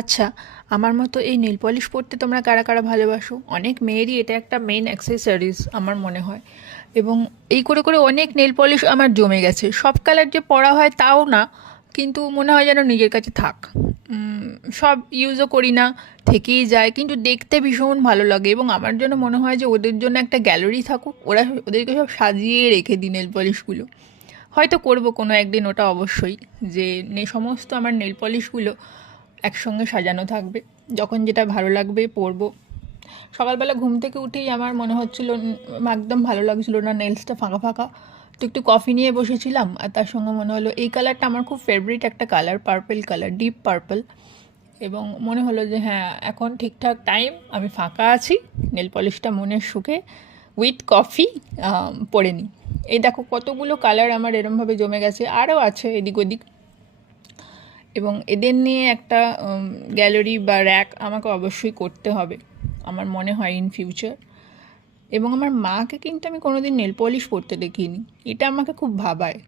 আচ্ছা, আমার মতো এই নেল পলিশ পরতে তোমরা কারা কারা ভালোবাসো? অনেক মেয়েরই এটা একটা মেন অ্যাক্সেসরিজ আমার মনে হয়। এবং এই করে করে অনেক নেল পলিশ আমার জমে গেছে। সব কালার যে পরা হয় তাও না, কিন্তু মনে হয় যেন নিজের কাছে থাক। সব ইউজও করি না, থেকেই যায়, কিন্তু দেখতে ভীষণ ভালো লাগে এবং আমার জন্য মনে হয় যে ওদের জন্য একটা গ্যালারি থাকুক, ওদেরকে সব সাজিয়ে রেখে দিই নেল পলিশগুলো। হয়তো করব কোনো একদিন ওটা অবশ্যই, যে সমস্ত আমার নেল পলিশগুলো একসঙ্গে সাজানো থাকবে, যখন যেটা ভালো লাগবে পরবো। সকালবেলা ঘুম থেকে উঠেই আমার মনে হচ্ছিল একদম ভালো লাগছিল না, নেলসটা ফাঁকা ফাঁকা। তো একটু কফি নিয়ে বসেছিলাম আর তার সঙ্গে মনে হলো এই কালারটা আমার খুব ফেভারিট একটা colour, purple colour, deep purple. এবং মনে হলো যে হ্যাঁ, এখন ঠিকঠাক টাইম, আমি ফাঁকা আছি, নেল পলিশটা মনের সুখে উইথ কফি পরে নিই। এই দেখো কতগুলো কালার আমার এরমভাবে জমে গেছে, আরও আছে এদিক ওদিক। এবং এদের নিয়ে একটা গ্যালারি বা র্যাক আমাকে অবশ্যই করতে হবে আমার মনে হয় ইন ফিউচার। এবং আমার মাকে কিন্তু আমি কোনোদিন নেল পলিশ পরতে দেখিনি, এটা আমাকে খুব ভাবায়।